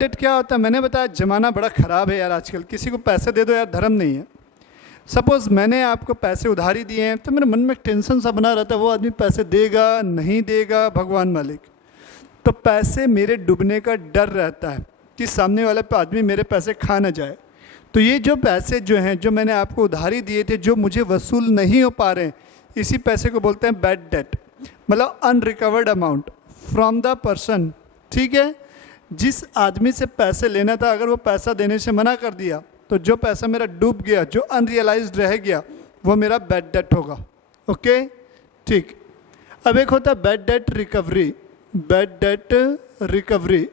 Date क्या होता है? मैंने बताया ज़माना बड़ा ख़राब है यार आजकल। किसी को पैसे दे दो यार, धर्म नहीं है। सपोज़ मैंने आपको पैसे उधारी दिए हैं तो मेरे मन में टेंशन सा बना रहता है, वो आदमी पैसे देगा नहीं देगा, भगवान मालिक। तो पैसे मेरे डूबने का डर रहता है कि सामने वाला आदमी मेरे पैसे खा ना जाए। तो ये जो पैसे जो हैं, जो मैंने आपको उधारी दिए थे, जो मुझे वसूल नहीं हो पा रहे हैं, इसी पैसे को बोलते हैं बैड डेट, मतलब unrecovered amount from the person. ठीक है, जिस आदमी से पैसे लेना था, अगर वो पैसा देने से मना कर दिया तो जो पैसा मेरा डूब गया, जो अनरियलाइज्ड रह गया, वो मेरा बैड डेट होगा। ओके, ठीक। अब एक होता है bad debt recovery. Bad debt recovery,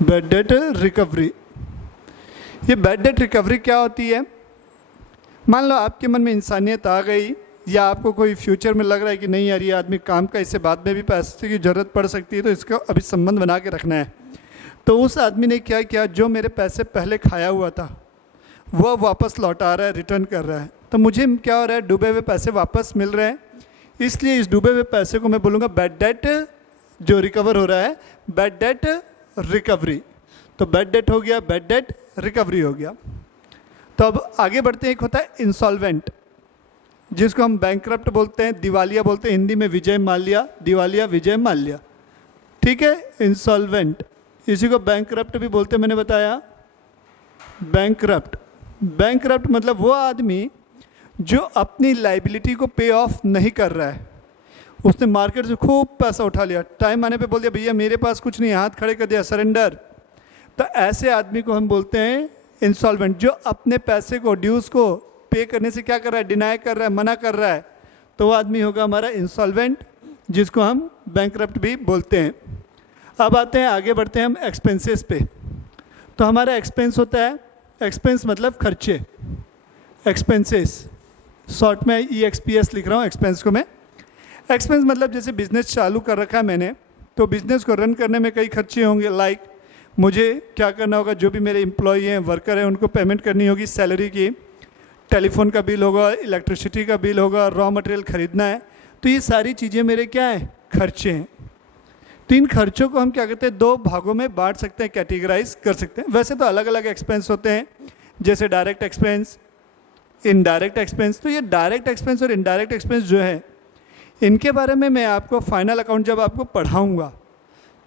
bad debt recovery. ये बैड डेट रिकवरी क्या होती है? मान लो आपके मन में इंसानियत आ गई, या आपको कोई फ्यूचर में लग रहा है कि नहीं यार ये आदमी काम का, इससे बाद में भी पैसे की ज़रूरत पड़ सकती है, तो इसका अभी संबंध बना के रखना है। तो उस आदमी ने क्या किया, जो मेरे पैसे पहले खाया हुआ था वो वापस लौटा रहा है, रिटर्न कर रहा है। तो मुझे क्या हो रहा है, डूबे हुए पैसे वापस मिल रहे हैं। इसलिए इस डूबे हुए पैसे को मैं बोलूँगा बैड डेट जो रिकवर हो रहा है, बैड डेट रिकवरी। तो बैड डेट हो गया, बैड डेट रिकवरी हो गया। तो अब आगे बढ़ते हैं। एक होता है इंसॉल्वेंट, जिसको हम बैंकक्रप्ट बोलते हैं, दिवालिया बोलते हैं, हिंदी में विजय माल्या, दिवालिया विजय माल्या। ठीक है, इंसॉल्वेंट, इसी को बैंकक्रप्ट भी बोलते हैं, मैंने बताया बैंकक्रप्ट। बैंकक्रप्ट मतलब वो आदमी जो अपनी लाइबिलिटी को पे ऑफ नहीं कर रहा है। उसने मार्केट से खूब पैसा उठा लिया, टाइम आने पे बोल दिया भैया मेरे पास कुछ नहीं, हाथ खड़े कर दिया, सरेंडर। तो ऐसे आदमी को हम बोलते हैं इंसॉल्वेंट, जो अपने पैसे को, ड्यूज़ को पे करने से क्या कर रहा है, डिनाई कर रहा है, मना कर रहा है। तो वो आदमी होगा हमारा इंसॉल्वेंट, जिसको हम बैंकक्रप्ट भी बोलते हैं। अब आते हैं, आगे बढ़ते हैं हम एक्सपेंसेस पे। तो हमारा एक्सपेंस होता है, एक्सपेंस मतलब खर्चे, एक्सपेंसेस, शॉर्ट में EXPS लिख रहा हूँ एक्सपेंस को मैं। एक्सपेंस मतलब जैसे बिज़नेस चालू कर रखा है मैंने, तो बिज़नेस को रन करने में कई खर्चे होंगे। लाइक मुझे क्या करना होगा, जो भी मेरे एम्प्लॉई हैं, वर्कर हैं, उनको पेमेंट करनी होगी सैलरी की, टेलीफोन का बिल होगा, इलेक्ट्रिसिटी का बिल होगा, रॉ मटेरियल ख़रीदना है। तो ये सारी चीज़ें मेरे क्या हैं, खर्चे हैं। तो इन खर्चों को हम क्या कहते हैं, दो भागों में बांट सकते हैं, कैटेगराइज कर सकते हैं। वैसे तो अलग अलग एक्सपेंस होते हैं, जैसे डायरेक्ट एक्सपेंस, इनडायरेक्ट एक्सपेंस। तो ये डायरेक्ट एक्सपेंस और इनडायरेक्ट एक्सपेंस जो है, इनके बारे में मैं आपको फाइनल अकाउंट जब आपको पढ़ाऊँगा,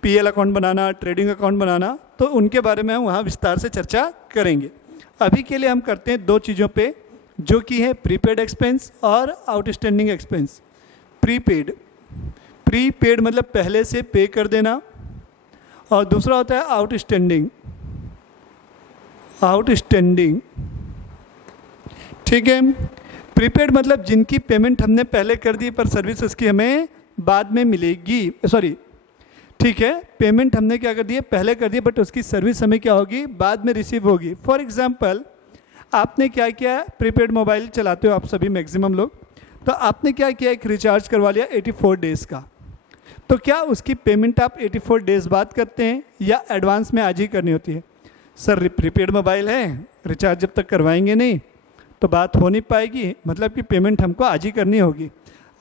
PL अकाउंट बनाना, ट्रेडिंग अकाउंट बनाना, तो उनके बारे में हम वहाँ विस्तार से चर्चा करेंगे। अभी के लिए हम करते हैं दो चीज़ों पे, जो कि है प्रीपेड एक्सपेंस और आउटस्टैंडिंग एक्सपेंस। प्रीपेड, प्रीपेड मतलब पहले से पे कर देना, और दूसरा होता है आउटस्टैंडिंग, आउटस्टैंडिंग। ठीक है, प्रीपेड मतलब जिनकी पेमेंट हमने पहले कर दी पर सर्विस उसकी हमें बाद में मिलेगी, सॉरी, ठीक है, पेमेंट हमने क्या कर दी है, पहले कर दी, बट उसकी सर्विस हमें क्या होगी, बाद में रिसीव होगी। फॉर एग्जांपल, आपने क्या किया, प्रीपेड मोबाइल चलाते हो आप सभी मैक्सिमम लोग, तो आपने क्या किया, एक रिचार्ज करवा लिया 84 डेज़ का। तो क्या उसकी पेमेंट आप 84 डेज़ बाद करते हैं या एडवांस में आज ही करनी होती है? सर प्रीपेड मोबाइल है, रिचार्ज जब तक करवाएंगे नहीं तो बात हो नहीं पाएगी, मतलब कि पेमेंट हमको आज ही करनी होगी,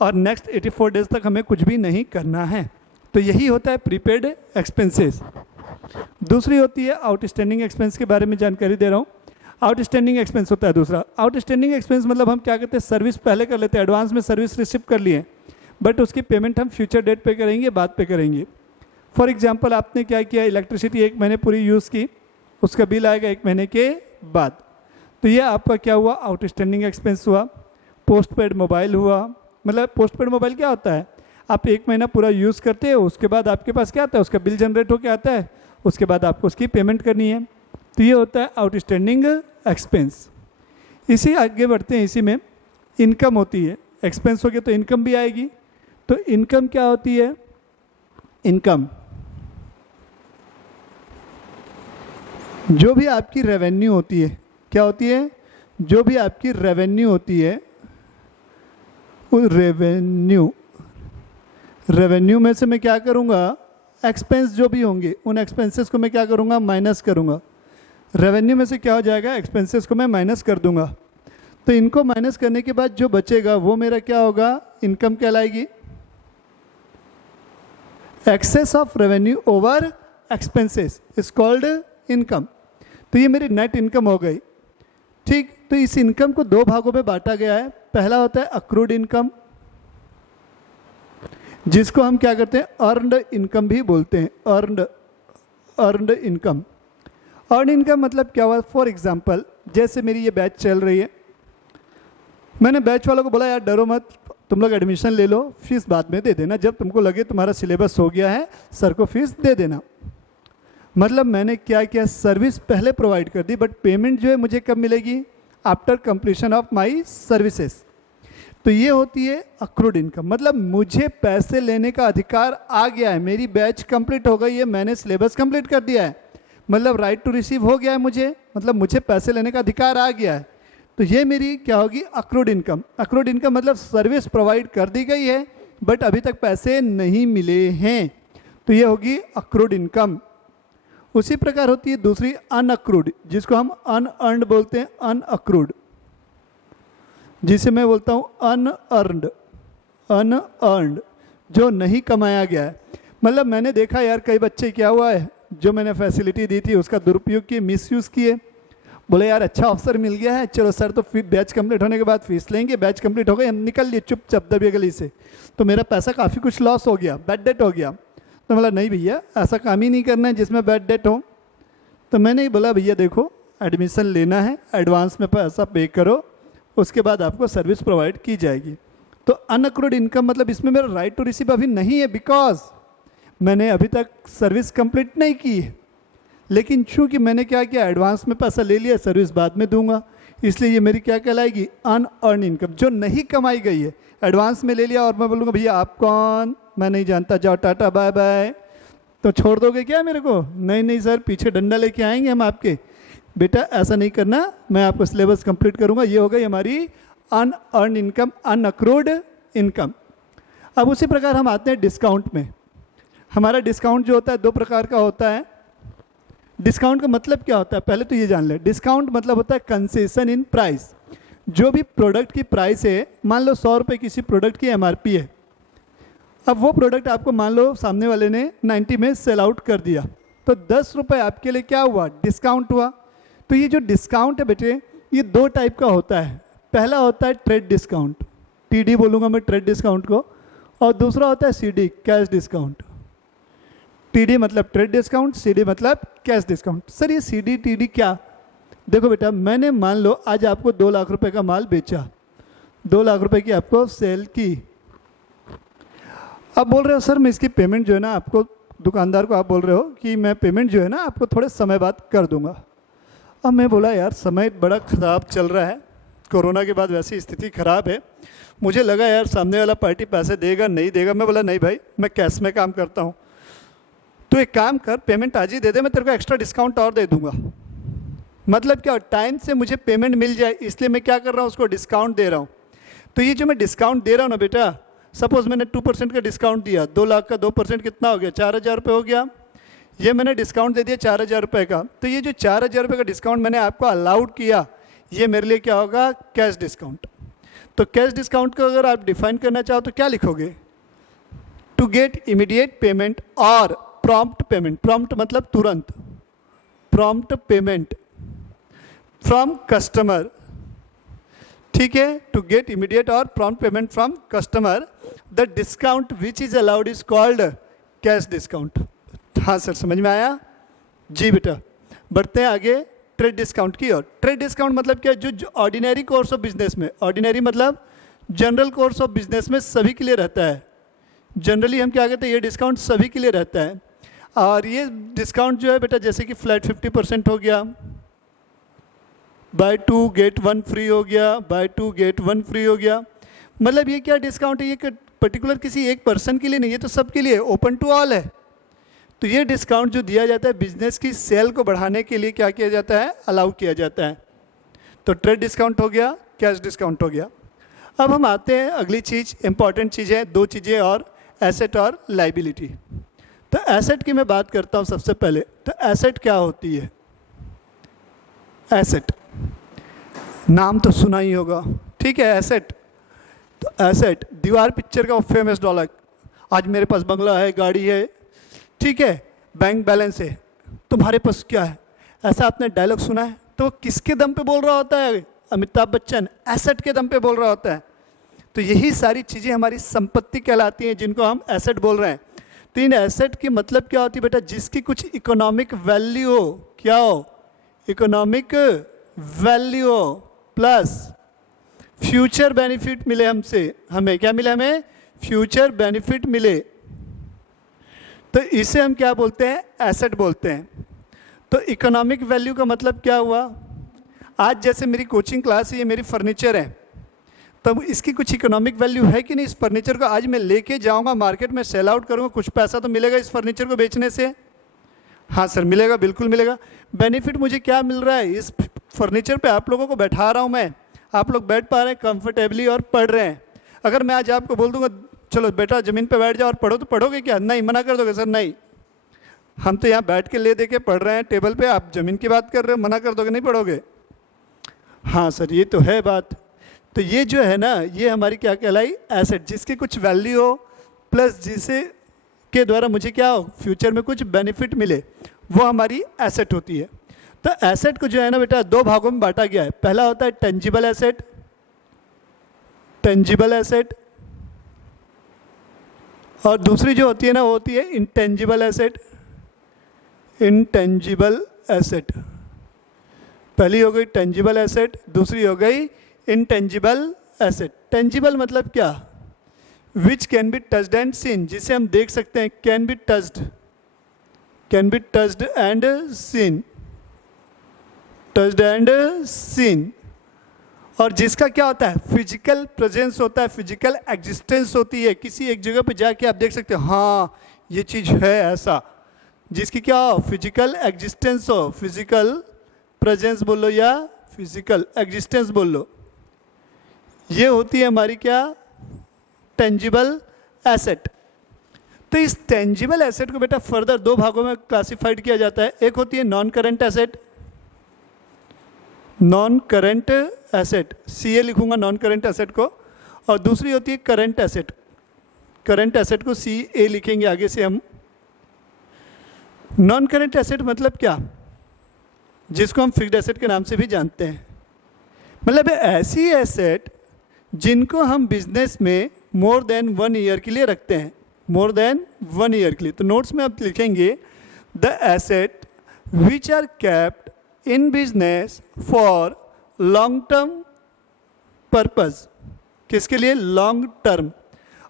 और नेक्स्ट 84 डेज़ तक हमें कुछ भी नहीं करना है। तो यही होता है प्रीपेड एक्सपेंसेस। दूसरी होती है आउटस्टैंडिंग एक्सपेंस, के बारे में जानकारी दे रहा हूँ। आउटस्टैंडिंग एक्सपेंस होता है दूसरा। आउटस्टैंडिंग एक्सपेंस मतलब हम क्या कहते हैं, सर्विस पहले कर लेते हैं, एडवांस में सर्विस रिसीव कर लिए, बट उसकी पेमेंट हम फ्यूचर डेट पे करेंगे, बाद पे करेंगे। फॉर एग्जांपल, आपने क्या किया, इलेक्ट्रिसिटी 1 महीने पूरी यूज़ की, उसका बिल आएगा 1 महीने के बाद, तो ये आपका क्या हुआ, आउटस्टैंडिंग एक्सपेंस हुआ। पोस्टपेड मोबाइल हुआ, मतलब पोस्टपेड मोबाइल क्या होता है, आप 1 महीना पूरा यूज़ करते हो, उसके बाद आपके पास क्या आता है, उसका बिल जनरेट होकर आता है, उसके बाद आपको उसकी पेमेंट करनी है। तो ये होता है आउटस्टैंडिंग एक्सपेंस। इसी आगे बढ़ते हैं, इसी में इनकम होती है। एक्सपेंस हो गया तो इनकम भी आएगी। तो इनकम क्या होती है, इनकम जो भी आपकी रेवेन्यू होती है, क्या होती है, जो भी आपकी रेवेन्यू होती है, वो रेवेन्यू में से मैं क्या करूँगा, एक्सपेंस जो भी होंगे उन एक्सपेंसेस को मैं क्या करूँगा, माइनस करूँगा। रेवेन्यू में से क्या हो जाएगा, एक्सपेंसेस को मैं माइनस कर दूँगा। तो इनको माइनस करने के बाद जो बचेगा वो मेरा क्या होगा, इनकम कहलाएगी। Excess of revenue over expenses is called income. तो ये मेरी नेट इनकम हो गई। ठीक, तो इस इनकम को दो भागों में बांटा गया है। पहला होता है अक्रूड इनकम, जिसको हम क्या करते हैं अर्नड इनकम भी बोलते हैं। Earned income. अर्न इनकम मतलब क्या हुआ, फॉर एग्जांपल जैसे मेरी ये बैच चल रही है, मैंने बैच वालों को बोला यार डरो मत, तुम लोग एडमिशन ले लो, फीस बाद में दे देना, जब तुमको लगे तुम्हारा सिलेबस हो गया है सर को फीस दे देना। मतलब मैंने क्या किया, सर्विस पहले प्रोवाइड कर दी, बट पेमेंट जो है मुझे कब मिलेगी, after completion of my services. तो ये होती है अक्रूड इनकम। मतलब मुझे पैसे लेने का अधिकार आ गया है, मेरी बैच कंप्लीट हो गई है, मैंने सिलेबस कंप्लीट कर दिया है, मतलब राइट टू रिसीव हो गया है मुझे, मतलब मुझे पैसे लेने का अधिकार आ गया है। तो ये मेरी क्या होगी, अक्रूड इनकम। अक्रूड इनकम मतलब सर्विस प्रोवाइड कर दी गई है बट अभी तक पैसे नहीं मिले हैं, तो ये होगी अक्रूड इनकम। उसी प्रकार होती है दूसरी अनअक्रूड, जिसको हम अनअर्न्ड बोलते हैं। अनअक्रूड, जिसे मैं बोलता हूँ अनअर्न्ड, अनअर्न्ड, जो नहीं कमाया गया है। मतलब मैंने देखा यार कई बच्चे क्या हुआ है, जो मैंने फैसिलिटी दी थी उसका दुरुपयोग किए, मिसयूज़ किए। बोले यार अच्छा अफसर मिल गया है, चलो सर तो फिर बैच कंप्लीट होने के बाद फीस लेंगे, बैच कंप्लीट हो गई, हम निकल लिए चुपचाप दबिया गली से, तो मेरा पैसा काफ़ी कुछ लॉस हो गया, बैड डेट हो गया। तो बोला नहीं भैया ऐसा काम ही नहीं करना है जिसमें बैड डेट हो। तो मैंने ही बोला भैया देखो एडमिशन लेना है, एडवांस में पैसा पे करो, उसके बाद आपको सर्विस प्रोवाइड की जाएगी। तो अनअक्रूड इनकम मतलब इसमें मेरा राइट टू रिसीव अभी नहीं है, बिकॉज मैंने अभी तक सर्विस कंप्लीट नहीं की है। लेकिन चूँकि मैंने क्या किया, एडवांस में पैसा ले लिया, सर्विस बाद में दूंगा, इसलिए ये मेरी क्या कहलाएगी, अनअर्न इनकम, जो नहीं कमाई गई है। एडवांस में ले लिया और मैं बोलूँगा भैया आप कौन, मैं नहीं जानता, जाओ टाटा बाय बाय, तो छोड़ दोगे क्या मेरे को? नहीं नहीं सर, पीछे डंडा लेके आएंगे हम आपके, बेटा ऐसा नहीं करना, मैं आपको सिलेबस कंप्लीट करूँगा। ये हो गई हमारी अनअर्न इनकम, अनअक्रूड इनकम। अब उसी प्रकार हम आते हैं डिस्काउंट में। हमारा डिस्काउंट जो होता है दो प्रकार का होता है। डिस्काउंट का मतलब क्या होता है, पहले तो ये जान ले। डिस्काउंट मतलब होता है कंसेशन इन प्राइस। जो भी प्रोडक्ट की प्राइस है, मान लो 100 रुपये किसी प्रोडक्ट की एमआरपी है, अब वो प्रोडक्ट आपको मान लो सामने वाले ने 90 में सेल आउट कर दिया, तो 10 रुपये आपके लिए क्या हुआ, डिस्काउंट हुआ। तो ये जो डिस्काउंट है बेटे, ये दो टाइप का होता है। पहला होता है ट्रेड डिस्काउंट, टीडी बोलूँगा मैं ट्रेड डिस्काउंट को, और दूसरा होता है सीडी, कैश डिस्काउंट। टीडी मतलब ट्रेड डिस्काउंट, सीडी मतलब कैश डिस्काउंट। सर ये सीडी टीडी क्या? देखो बेटा, मैंने मान लो आज आपको 2 लाख रुपए का माल बेचा, 2 लाख रुपए की आपको सेल की। अब बोल रहे हो सर मैं इसकी पेमेंट जो है ना आपको, दुकानदार को आप बोल रहे हो कि मैं पेमेंट जो है ना आपको थोड़े समय बाद कर दूंगा। अब मैं बोला यार समय बड़ा ख़राब चल रहा है, कोरोना के बाद वैसी स्थिति ख़राब है, मुझे लगा यार सामने वाला पार्टी पैसे देगा नहीं देगा। मैं बोला नहीं भाई, मैं कैश में काम करता हूँ, तो एक काम कर पेमेंट आज ही दे दे, मैं तेरे को एक्स्ट्रा डिस्काउंट और दे दूंगा। मतलब क्या, टाइम से मुझे पेमेंट मिल जाए, इसलिए मैं क्या कर रहा हूँ, उसको डिस्काउंट दे रहा हूँ। तो ये जो मैं डिस्काउंट दे रहा हूँ ना बेटा, सपोज मैंने 2% का डिस्काउंट दिया, 2 लाख का 2% कितना हो गया, 4,000 रुपये हो गया। ये मैंने डिस्काउंट दे दिया 4,000 रुपये का, तो ये जो 4,000 रुपये का डिस्काउंट मैंने आपको अलाउड किया, ये मेरे लिए क्या होगा, कैश डिस्काउंट। तो कैश डिस्काउंट को अगर आप डिफाइन करना चाहो तो क्या लिखोगे, टू गेट इमीडिएट पेमेंट और प्रॉम्प्ट पेमेंट। प्रॉम्प्ट मतलब तुरंत, प्रॉम्प्ट पेमेंट फ्रॉम कस्टमर, ठीक है, टू गेट इमीडिएट और prompt payment from customer. The discount which is allowed is called cash discount. हाँ सर समझ में आया जी बेटा। बढ़ते हैं आगे ट्रेड डिस्काउंट की ओर। ट्रेड डिस्काउंट मतलब क्या, जो ऑर्डिनरी कोर्स ऑफ बिजनेस में, ऑर्डिनरी मतलब जनरल कोर्स ऑफ बिजनेस में सभी के लिए रहता है। जनरली हम क्या कहते हैं, ये डिस्काउंट सभी के लिए रहता है। और ये डिस्काउंट जो है बेटा, जैसे कि फ्लैट 50% हो गया, बाय 2 गेट 1 फ्री हो गया, बाय 2 गेट 1 फ्री हो गया। मतलब ये क्या डिस्काउंट है, ये पर्टिकुलर किसी एक पर्सन के लिए नहीं, ये तो सबके लिए ओपन टू ऑल है। तो ये डिस्काउंट जो दिया जाता है बिजनेस की सेल को बढ़ाने के लिए क्या किया जाता है, अलाउ किया जाता है। तो ट्रेड डिस्काउंट हो गया, कैश डिस्काउंट हो गया। अब हम आते हैं अगली चीज़, इंपॉर्टेंट चीज़ है, दो चीज़ें और, एसेट और लाइबिलिटी। तो एसेट की मैं बात करता हूँ सबसे पहले। तो एसेट क्या होती है, एसेट नाम तो सुना ही होगा, ठीक है, एसेट। तो एसेट, दीवार पिक्चर का फेमस डायलॉग, आज मेरे पास बंगला है, गाड़ी है, ठीक है, बैंक बैलेंस है, तुम्हारे पास क्या है, ऐसा आपने डायलॉग सुना है? तो वो किसके दम पे बोल रहा होता है? अमिताभ बच्चन एसेट के दम पे बोल रहा होता है। तो यही सारी चीज़ें हमारी संपत्ति कहलाती हैं, जिनको हम एसेट बोल रहे हैं। तो इन एसेट की मतलब क्या होती है बेटा? जिसकी कुछ इकोनॉमिक वैल्यू हो। क्या हो? इकोनॉमिक वैल्यू हो, प्लस फ्यूचर बेनिफिट मिले हमसे। हमें क्या मिले? हमें फ्यूचर बेनिफिट मिले, तो इसे हम क्या बोलते हैं? एसेट बोलते हैं। तो इकोनॉमिक वैल्यू का मतलब क्या हुआ? आज जैसे मेरी कोचिंग क्लास है, ये मेरी फर्नीचर है, तब इसकी कुछ इकोनॉमिक वैल्यू है कि नहीं? इस फर्नीचर को आज मैं लेके जाऊंगा मार्केट में, सेल आउट करूंगा, कुछ पैसा तो मिलेगा इस फर्नीचर को बेचने से। हाँ सर मिलेगा, बिल्कुल मिलेगा। बेनिफिट मुझे क्या मिल रहा है? इस फर्नीचर पे आप लोगों को बैठा रहा हूँ मैं, आप लोग बैठ पा रहे हैं कंफर्टेबली और पढ़ रहे हैं। अगर मैं आज आपको बोल दूंगा चलो बेटा ज़मीन पे बैठ जाओ और पढ़ो, तो पढ़ोगे क्या? नहीं, मना कर दोगे? सर नहीं, हम तो यहाँ बैठ के ले दे के पढ़ रहे हैं टेबल पे, आप ज़मीन की बात कर रहे हो, मना कर दोगे? नहीं पढ़ोगे? हाँ सर ये तो है बात। तो ये जो है ना, ये हमारी क्या कहलाई? एसेट, जिसकी कुछ वैल्यू हो, प्लस जिसे के द्वारा मुझे क्या हो? फ्यूचर में कुछ बेनिफिट मिले, वो हमारी एसेट होती है। तो एसेट को जो है ना बेटा, दो भागों में बांटा गया है। पहला होता है टेंजिबल एसेट, टेंजिबल एसेट, और दूसरी जो होती है ना, वो होती है इंटेंजिबल एसेट, इंटेंजिबल एसेट। पहली हो गई टेंजिबल एसेट, दूसरी हो गई इंटेंजिबल एसेट। टेंजिबल मतलब क्या? Which can be touched and seen, जिसे हम देख सकते हैं। Can be touched, can be touched and seen, touched and seen. और जिसका क्या होता है? फिजिकल प्रेजेंस होता है, फिजिकल एग्जिस्टेंस होती है। किसी एक जगह पे जाके आप देख सकते हो, हाँ ये चीज़ है ऐसा, जिसकी क्या हो? फिजिकल एग्जिस्टेंस हो। फिजिकल प्रेजेंस बोल लो या फिजिकल एग्जिस्टेंस बोल लो, ये होती है हमारी क्या? Tangible asset. तो इस टेंजिबल एसेट को बेटा फर्दर दो भागों में क्लासिफाइड किया जाता है। एक होती है non current asset, non current asset, CA लिखूंगा नॉन करंट एसेट को, और दूसरी होती है करंट एसेट। करंट एसेट को CA लिखेंगे आगे से हम। नॉन करंट एसेट मतलब क्या? जिसको हम फिक्स्ड एसेट के नाम से भी जानते हैं। मतलब ऐसी एसेट जिनको हम बिजनेस में मोर देन 1 ईयर के लिए रखते हैं, मोर देन 1 ईयर के लिए। तो नोट्स में आप लिखेंगे the asset which are kept in business for long term purpose. किसके लिए? Long term.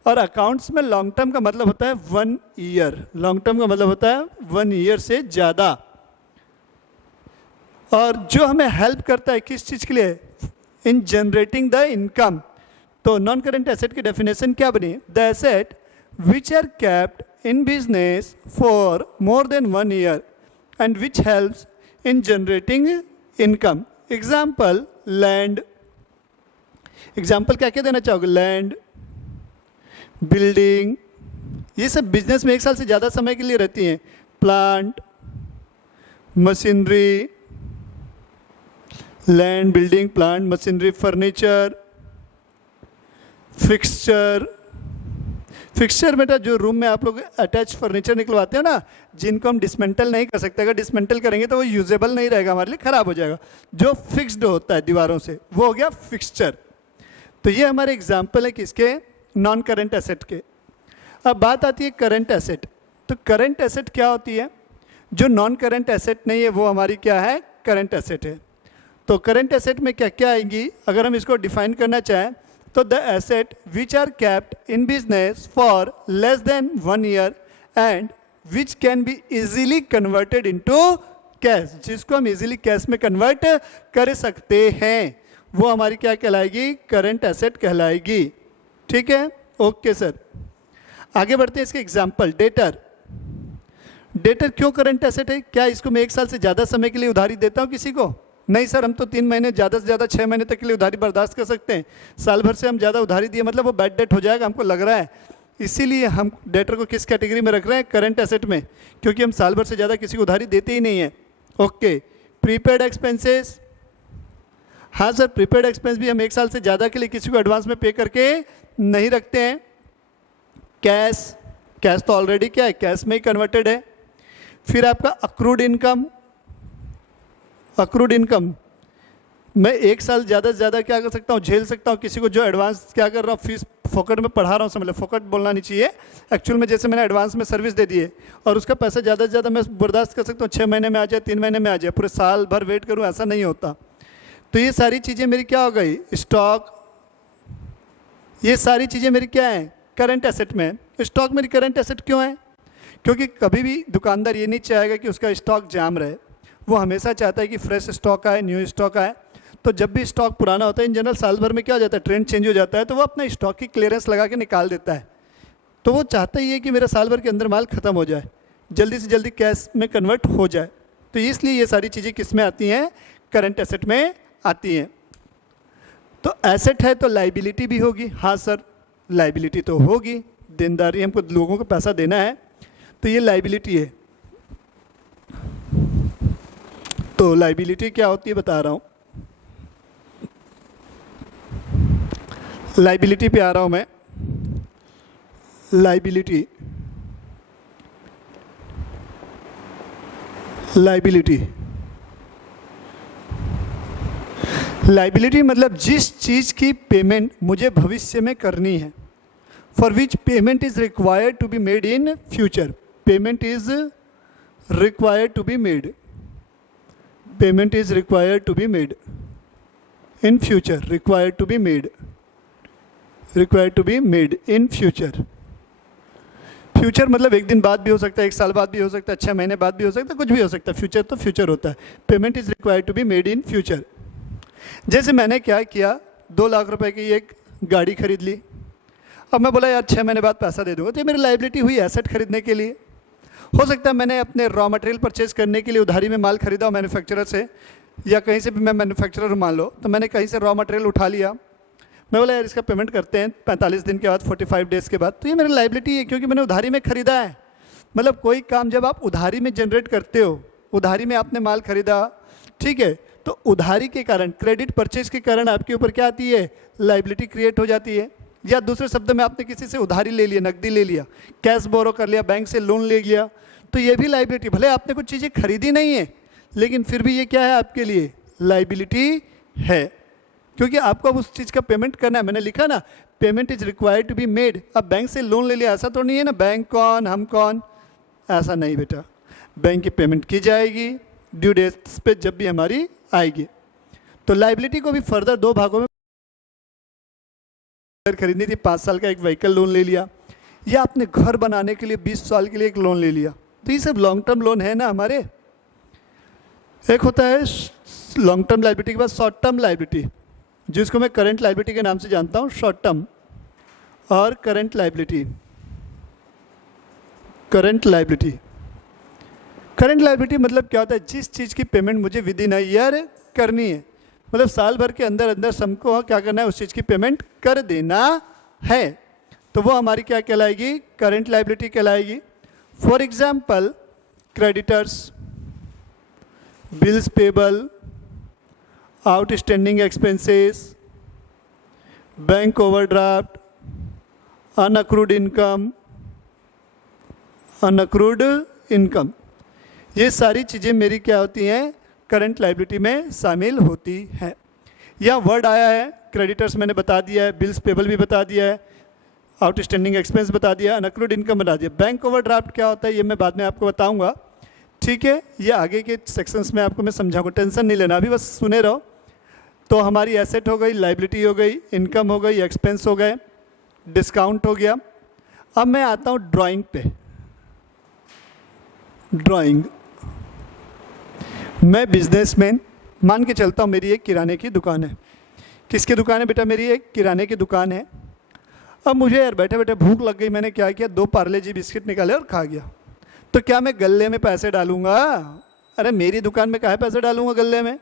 और अकाउंट्स में लॉन्ग टर्म का मतलब होता है 1 ईयर। लॉन्ग टर्म का मतलब होता है 1 ईयर से ज़्यादा। और जो हमें हेल्प करता है किस चीज़ के लिए? In generating the income. तो नॉन करेंट एसेट की डेफिनेशन क्या बनी? The asset which are kept in business for more than 1 year and which helps in generating income. Example land, example क्या क्या देना चाहोगे? लैंड, बिल्डिंग, ये सब बिजनेस में 1 साल से ज़्यादा समय के लिए रहती हैं। Plant, machinery, land, building, plant, machinery, furniture, fixture. Fixture बेटा जो रूम में आप लोग अटैच फर्नीचर निकलवाते हो ना, जिनको हम डिसमेंटल नहीं कर सकते। अगर डिसमेंटल करेंगे तो वो यूजेबल नहीं रहेगा, हमारे लिए ख़राब हो जाएगा। जो फिक्स्ड होता है दीवारों से, वो हो गया फिक्सचर। तो ये हमारे एग्जाम्पल है किसके? नॉन करंट एसेट के। अब बात आती है करंट एसेट। तो करंट एसेट क्या होती है? जो नॉन करंट एसेट नहीं है वो हमारी क्या है? करंट एसेट है। तो करंट एसेट में क्या क्या आएंगी? अगर हम इसको डिफाइन करना चाहें तो the asset which are kept in business for less than 1 year and which can be easily converted into cash, जिसको हम इजीली कैश में कन्वर्ट कर सकते हैं, वो हमारी क्या कहलाएगी? करंट एसेट कहलाएगी। ठीक है, ओके सर। आगे बढ़ते हैं इसके एग्जाम्पल। डेटर, डेटर क्यों करंट एसेट है? क्या इसको मैं 1 साल से ज़्यादा समय के लिए उधारी देता हूँ किसी को? नहीं सर, हम तो 3 महीने, ज़्यादा से ज़्यादा 6 महीने तक के लिए उधारी बर्दाश्त कर सकते हैं। साल भर से हम ज़्यादा उधारी दिए मतलब वो बैड डेट हो जाएगा, हमको लग रहा है। इसीलिए हम डेटर को किस कैटेगरी में रख रहे हैं? करंट एसेट में, क्योंकि हम साल भर से ज़्यादा किसी को उधारी देते ही नहीं है। ओके। प्रीपेड एक्सपेंसेस, हाँ सर, प्रीपेड एक्सपेंस भी हम 1 साल से ज़्यादा के लिए किसी को एडवांस में पे करके नहीं रखते हैं। कैश, कैश तो ऑलरेडी क्या है? कैश में ही कन्वर्टेड है। फिर आपका अक्रूड इनकम। अक्रूड इनकम मैं 1 साल ज़्यादा से ज़्यादा क्या कर सकता हूँ, झेल सकता हूँ किसी को जो एडवांस क्या कर रहा हूँ, फीस फोकट में पढ़ा रहा हूँ, समझ लो, फोकट बोलना नहीं चाहिए, एक्चुअल में जैसे मैंने एडवांस में सर्विस दे दी है और उसका पैसा ज़्यादा से ज़्यादा मैं बर्दाश्त कर सकता हूँ, 6 महीने में आ जाए, 3 महीने में आ जाए, पूरे साल भर वेट करूँ, ऐसा नहीं होता। तो ये सारी चीज़ें मेरी क्या हो गई, स्टॉक, ये सारी चीज़ें मेरी क्या हैं, करंट एसेट में। स्टॉक मेरी करंट एसेट क्यों है, क्योंकि कभी भी दुकानदार ये नहीं चाहेगा कि उसका स्टॉक जाम रहे, वो हमेशा चाहता है कि फ्रेश स्टॉक आए, न्यू स्टॉक आए। तो जब भी स्टॉक पुराना होता है, इन जनरल साल भर में क्या हो जाता है, ट्रेंड चेंज हो जाता है, तो वो अपना स्टॉक की क्लियरेंस लगा के निकाल देता है। तो वो चाहता ही है कि मेरा साल भर के अंदर माल ख़त्म हो जाए, जल्दी से जल्दी कैश में कन्वर्ट हो जाए। तो इसलिए ये सारी चीज़ें किस में आती हैं, करंट एसेट में आती हैं। तो एसेट है तो लाइबिलिटी भी होगी, हाँ सर लाइबिलिटी तो होगी, देनदारी, हमको लोगों को पैसा देना है, तो ये लाइबिलिटी है। तो लाइबिलिटी क्या होती है बता रहा हूँ, लाइबिलिटी पे आ रहा हूँ मैं। लाइबिलिटी, लाइबिलिटी, लाइबिलिटी मतलब जिस चीज़ की पेमेंट मुझे भविष्य में करनी है, for which payment is required to be made in future. Payment is required to be made, payment is required to be made in future, required to be made, required to be made in future. Future मतलब 1 दिन बाद भी हो सकता है, 1 साल बाद भी हो सकता है, 6 महीने बाद भी हो सकता है, कुछ भी हो सकता है। फ्यूचर तो फ्यूचर होता है। Payment is required to be made in future. जैसे मैंने क्या किया, 2 लाख रुपए की एक गाड़ी खरीद ली, अब मैं बोला यार 6 महीने बाद पैसा दे दूंगा, तो ये मेरी लाइबिलिटी हुई एसेट खरीदने के लिए। हो सकता है मैंने अपने रॉ मटेरियल परचेज करने के लिए उधारी में माल खरीदा हो मैन्युफैक्चरर से, या कहीं से भी मैं मैन्युफैक्चरर मान लो, तो मैंने कहीं से रॉ मटेरियल उठा लिया, मैं बोला यार इसका पेमेंट करते हैं 45 दिन के बाद, 45 डेज़ के बाद, तो ये मेरी लाइबिलिटी है क्योंकि मैंने उधारी में ख़रीदा है। मतलब कोई काम जब आप उधारी में जनरेट करते हो, उधारी में आपने माल खरीदा, ठीक है, तो उधारी के कारण, क्रेडिट परचेज के कारण आपके ऊपर क्या आती है, लाइबिलिटी क्रिएट हो जाती है। या दूसरे शब्द में आपने किसी से उधारी ले लिया, नकदी ले लिया, कैश बोरो कर लिया, बैंक से लोन ले लिया, तो ये भी लाइबिलिटी। भले आपने कुछ चीज़ें खरीदी नहीं है, लेकिन फिर भी ये क्या है आपके लिए, लाइबिलिटी है, क्योंकि आपको अब उस चीज़ का पेमेंट करना है। मैंने लिखा ना, payment is required to be made. अब बैंक से लोन ले लिया, ऐसा तो नहीं है ना, बैंक कौन हम कौन, ऐसा नहीं बेटा। बैंक की पेमेंट की जाएगी ड्यू डेट्स पे जब भी हमारी आएगी। तो लाइबिलिटी को भी फर्दर 2 भागों में खरीदनी थी, 5 साल का एक व्हीकल लोन ले लिया, या अपने घर बनाने के लिए 20 साल के लिए एक लोन ले लिया, तो ये सब लॉन्ग टर्म लोन है ना हमारे। एक होता है लॉन्ग टर्म लाइबिलिटी के बाद शॉर्ट टर्म लाइबिलिटी, जिसको मैं करंट लाइबिलिटी के नाम से जानता हूँ, शॉर्ट टर्म और current liability. Current liability, current liability मतलब क्या होता है, जिस चीज़ की पेमेंट मुझे विद इन अ ईयर करनी है, मतलब साल भर के अंदर अंदर सबको क्या करना है, उस चीज़ की पेमेंट कर देना है, तो वो हमारी क्या कहलाएगी, करंट लाइबिलिटी कहलाएगी। For example creditors, bills payable, outstanding expenses, bank overdraft, unaccrued income, unaccrued income, ये सारी चीज़ें मेरी क्या होती हैं, करंट लाइबिलिटी में शामिल होती हैं। यह वर्ड आया है, क्रेडिटर्स मैंने बता दिया है, बिल्स पेबल भी बता दिया है, आउटस्टैंडिंग एक्सपेंस बता दिया, अनअक्रूड इनकम बता दिया। बैंक ओवरड्राफ्ट क्या होता है ये मैं बाद में आपको बताऊंगा, ठीक है, ये आगे के सेक्शंस में आपको मैं समझाऊंगा, टेंशन नहीं लेना, अभी बस सुने रहो। तो हमारी एसेट हो गई, लाइबिलिटी हो गई, इनकम हो गई, एक्सपेंस हो गए, डिस्काउंट हो गया। अब मैं आता हूँ ड्राइंग पे। ड्राइंग, मैं बिजनेसमैन, मान के चलता हूँ मेरी एक किराने की दुकान है। किसकी दुकान है बेटा, मेरी एक किराने की दुकान है। अब मुझे यार बैठे बैठे भूख लग गई, मैंने क्या किया, 2 पार्ले जी बिस्किट निकाले और खा गया। तो क्या मैं गले में पैसे डालूंगा, अरे मेरी दुकान में काहे पैसे डालूंगा गले में,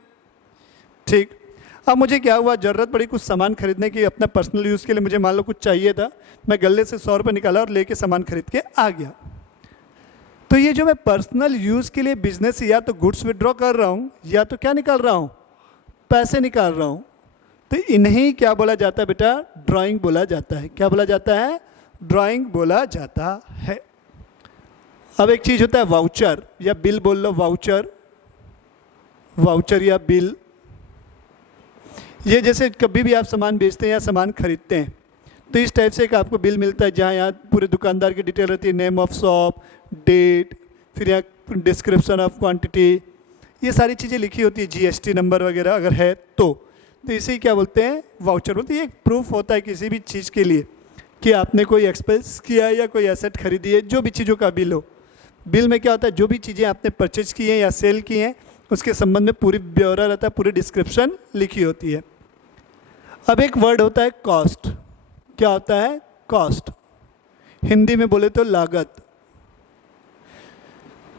ठीक। अब मुझे क्या हुआ, ज़रूरत पड़ी कुछ सामान खरीदने की, अपना पर्सनल यूज़ के लिए मुझे मान लो कुछ चाहिए था, मैं गले से 100 रुपये निकाला और लेके सामान खरीद के आ गया। तो ये जो मैं पर्सनल यूज़ के लिए बिजनेस या तो गुड्स विड्रॉ कर रहा हूँ, या तो क्या निकाल रहा हूँ, पैसे निकाल रहा हूँ, तो इन्हीं क्या बोला जाता है बेटा, ड्राइंग बोला जाता है। क्या बोला जाता है, ड्राइंग बोला जाता है। अब एक चीज़ होता है वाउचर या बिल, बोल लो वाउचर, वाउचर या बिल। ये जैसे कभी भी आप सामान बेचते हैं या सामान खरीदते हैं तो इस टाइप से एक आपको बिल मिलता है जहाँ यहाँ पूरे दुकानदार की डिटेल रहती है, नेम ऑफ शॉप, डेट, फिर यहाँ डिस्क्रिप्शन ऑफ क्वांटिटी, ये सारी चीज़ें लिखी होती है, जीएसटी नंबर वगैरह अगर है तो इसे क्या बोलते हैं, वाउचर बोलते हैं। ये एक प्रूफ होता है किसी भी चीज़ के लिए कि आपने कोई एक्सपेंस किया है या कोई एसेट खरीदी है, जो भी चीज़ों का बिल हो। बिल में क्या होता है, जो भी चीज़ें आपने परचेज की हैं या सेल की हैं उसके संबंध में पूरी ब्यौरा रहता है, पूरी डिस्क्रिप्शन लिखी होती है। अब एक वर्ड होता है कॉस्ट। क्या होता है, कॉस्ट, हिंदी में बोले तो लागत।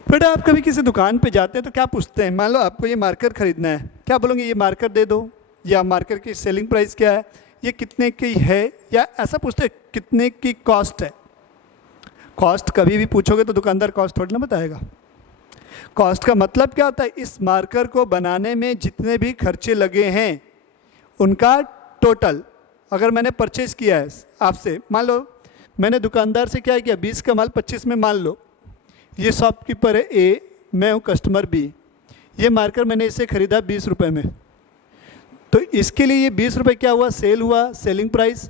बेटा आप कभी किसी दुकान पे जाते हैं तो क्या पूछते हैं, मान लो आपको ये मार्कर खरीदना है, क्या बोलोगे, ये मार्कर दे दो, या मार्कर की सेलिंग प्राइस क्या है, ये कितने की है, या ऐसा पूछते हैं कितने की कॉस्ट है। कॉस्ट कभी भी पूछोगे तो दुकानदार कॉस्ट थोड़ी ना बताएगा। कॉस्ट का मतलब क्या होता है, इस मार्कर को बनाने में जितने भी खर्चे लगे हैं उनका टोटल। अगर मैंने परचेज किया है आपसे, मान लो मैंने दुकानदार से क्या किया, 20 का माल 25 में मान लो, ये शॉपकीपर है ए, मैं हूँ कस्टमर बी, ये मार्कर मैंने इससे ख़रीदा 20 रुपये में, तो इसके लिए ये 20 रुपये क्या हुआ, सेल हुआ, सेलिंग प्राइस,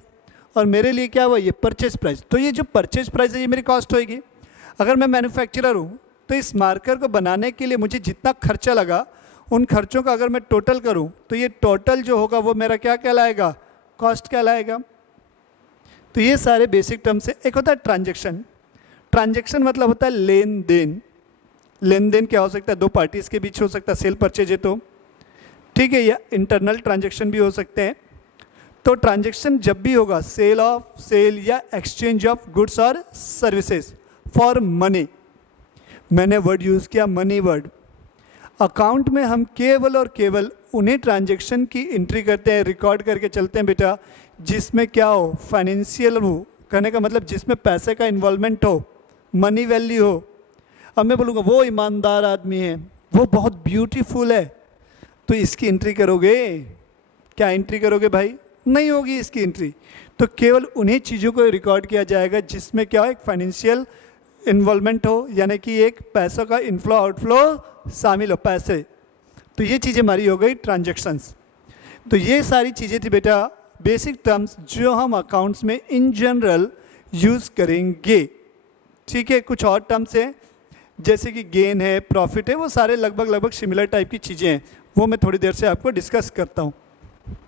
और मेरे लिए क्या हुआ, ये परचेज प्राइस। तो ये जो परचेज प्राइस है ये मेरी कॉस्ट होएगी। अगर मैं मैन्युफैक्चरर हूँ तो इस मार्कर को बनाने के लिए मुझे जितना खर्चा लगा उन खर्चों का अगर मैं टोटल करूँ तो ये टोटल जो होगा वो मेरा क्या कहलाएगा, कॉस्ट कहलाएगा। तो ये सारे बेसिक टर्म्स है। एक होता है ट्रांजैक्शन। ट्रांजैक्शन मतलब होता है लेन देन। लेन देन क्या हो सकता है, दो पार्टीज़ के बीच हो सकता है, सेल परचेज है तो ठीक है, या इंटरनल ट्रांजैक्शन भी हो सकते हैं। तो ट्रांजैक्शन जब भी होगा, सेल या एक्सचेंज ऑफ गुड्स और सर्विसेज फॉर मनी, मैंने वर्ड यूज़ किया मनी वर्ड। अकाउंट में हम केवल और केवल उन्हीं ट्रांजैक्शन की एंट्री करते हैं, रिकॉर्ड करके चलते हैं बेटा, जिसमें क्या हो, फाइनेंशियल हो, कहने का मतलब जिसमें पैसे का इन्वॉल्वमेंट हो, मनी वैल्यू हो। अब मैं बोलूँगा वो ईमानदार आदमी है, वो बहुत ब्यूटीफुल है, तो इसकी एंट्री करोगे, क्या एंट्री करोगे भाई, नहीं होगी इसकी एंट्री। तो केवल उन्हीं चीज़ों को रिकॉर्ड किया जाएगा जिसमें क्या हो, एक फाइनेंशियल इन्वॉल्वमेंट हो, यानी कि एक पैसों का इनफ्लो आउटफ्लो शामिल हो, पैसे। तो ये चीज़ें हमारी हो गई ट्रांजैक्शंस। तो ये सारी चीज़ें थी बेटा बेसिक टर्म्स जो हम अकाउंट्स में इन जनरल यूज़ करेंगे। ठीक है, कुछ और टर्म्स हैं जैसे कि गेन है, प्रॉफिट है, वो सारे लगभग सिमिलर टाइप की चीज़ें हैं, वो मैं थोड़ी देर से आपको डिस्कस करता हूँ।